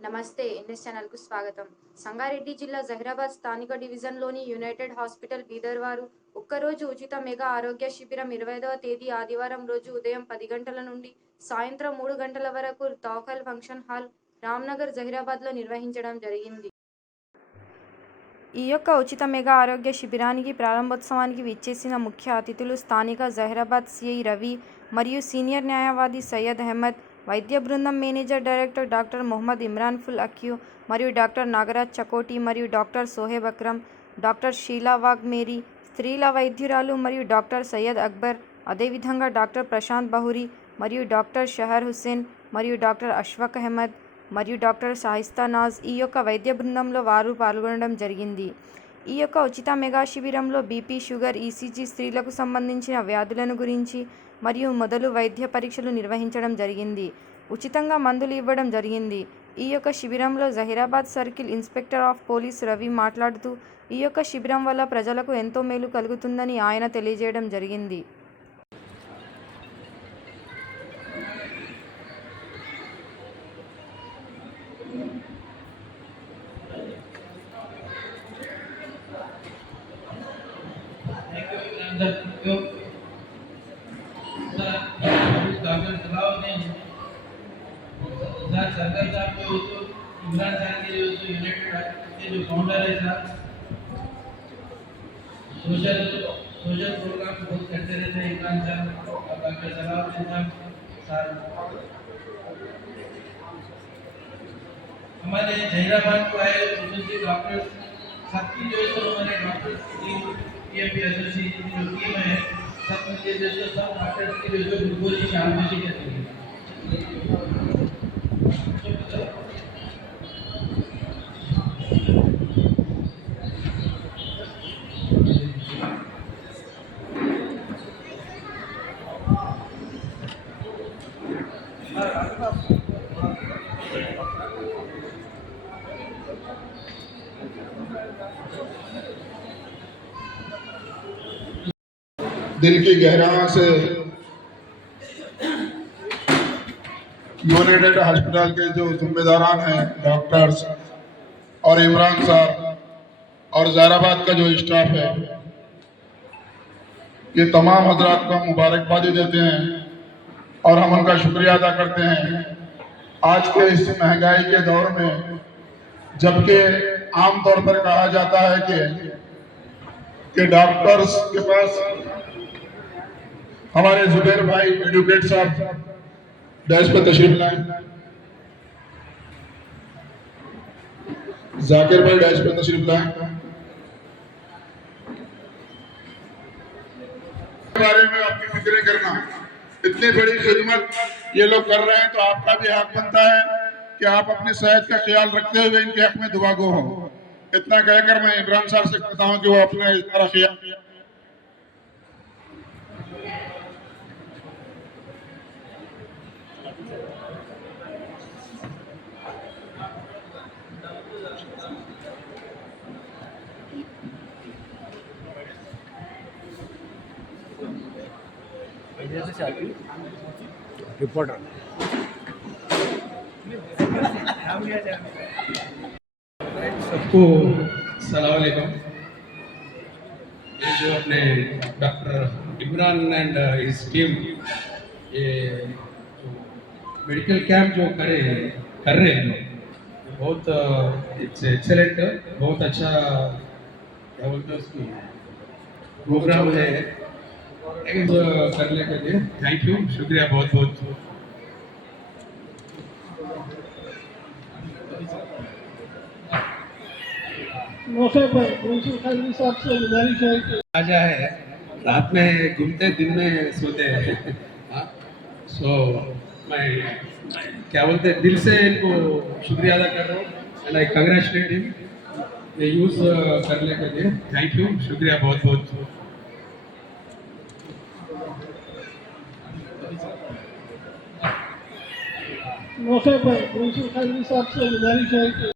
నమస్తే ఎన్ఎస్ ఛానల్కు స్వాగతం. సంగారెడ్డి జిల్లా జహీరాబాద్ స్థానిక డివిజన్లోని యునైటెడ్ హాస్పిటల్ బీదర్ వారు ఒక్కరోజు ఉచిత మెగా ఆరోగ్య శిబిరం ఇరవైదవ తేదీ ఆదివారం రోజు ఉదయం పది గంటల నుండి సాయంత్రం మూడు గంటల వరకు తౌకల్ ఫంక్షన్ హాల్ రామ్నగర్ జహీరాబాద్లో నిర్వహించడం జరిగింది. ఈ యొక్క ఉచిత మెగా ఆరోగ్య శిబిరానికి ప్రారంభోత్సవానికి విచ్చేసిన ముఖ్య అతిథులు స్థానిక జహీరాబాద్ సిఐ రవి మరియు సీనియర్ న్యాయవాది సయ్యద్ అహ్మద్ వైద్య బృందం manager director doctor Mohammed Imran full అక్యూ మరియు డాక్టర్ నాగరాజ్ చకోటి మరియు డాక్టర్ సోహెబ్ అక్రమ్ డాక్టర్ షీలా వాగ్మేరీ స్త్రీల వైద్యురాలు మరియు డాక్టర్ సయ్యద్ అక్బర్ అదేవిధంగా డాక్టర్ ప్రశాంత్ బహురి మరియు డాక్టర్ షహర్ హుస్సేన్ మరియు డాక్టర్ అష్ఫక్ అహ్మద్ మరియు డాక్టర్ సాహిస్తా నాజ్ ఈ యొక్క వైద్య బృందంలో వారు పాల్గొనడం జరిగింది. ఈ యొక్క ఉచిత మెగా శిబిరంలో బీపీ షుగర్ ఈసీజీ స్త్రీలకు సంబంధించిన వ్యాధులను గురించి మరియు మొదలు వైద్య పరీక్షలు నిర్వహించడం జరిగింది. ఉచితంగా మందులు ఇవ్వడం జరిగింది. ఈ యొక్క శిబిరంలో Zaheerabad circle inspector of police Ravi మాట్లాడుతూ ఈ యొక్క శిబిరం వల్ల ప్రజలకు ఎంతో మేలు కలుగుతుందని ఆయన తెలియజేయడం జరిగింది. Thank you. सर सरकार साहब जो तो इमरान खान के जो तो यूनाइटेड के जो फाउंडर है सर सोशल सोशल प्रोग्राम बहुत करते रहते हैं इमरान साहब, और डॉक्टर सलाउद्दीन साहब हमारे जहीराबाद को आए उससे डॉक्टर सबकी जो है सो हमारे डॉक्टर की पीएमपी एसोसिएशन की जो टीम है, सब मिलके जो सब डॉक्टर्स की जो है ग्लूकोज की आपूर्ति करती है। दिल की गहराइयों से यूनाइटेड हॉस्पिटल के जो जिम्मेदारान हैं डॉक्टर्स और इमरान साहब और जैराबाद का जो स्टाफ है, ये तमाम हजरात को मुबारकबादी देते हैं और हम उनका शुक्रिया अदा करते हैं। आज के इस महँगाई के दौर में, जबकि आम तौर पर कहा जाता है कि कि डॉक्टर्स के पास हमारे जुबैर भाई एडवोकेट साहब डैश पर तशरीफ़ लाए। जाकिर भाई डैश पर तशरीफ़ लाए। बारे में आपकी फिक्रें करना। इतनी बड़ी खिदमत ये लोग कर रहे हैं तो आपका भी हक बनता है कि आप अपनी सेहत का ख्याल रखते हुए इनके हक में दुआ गो हो। इतना कहकर मैं इमरान साहब से कहता हूँ कि वो अपने इस तरह ख्याल रिपोर्टर सबको सलाम जो अपने डॉक्टर इमरान एंड इस टीम ये मेडिकल कैंप जो करे कर रहे हैं लोग। बहुत इट्स एक्सेलेंट बहुत अच्छा क्या बोलते हैं उसको? प्रोग्राम है। एक करने के लिए। थैंक यू शुक्रिया बहुत बहुत। से है राजा है। रात में घूमते दिन में सोते हैं। हाँ? सो मैं क्या बोलते हैं, दिल से इनको शुक्रिया अदा कर रहा हूँ। आई कंग्रेचुलेट हिम ये यूज़ करने के लिए। थैंक यू शुक्रिया बहुत बहुत। मौके पर, प्रिंसिपल साहब से गुजारिश है कि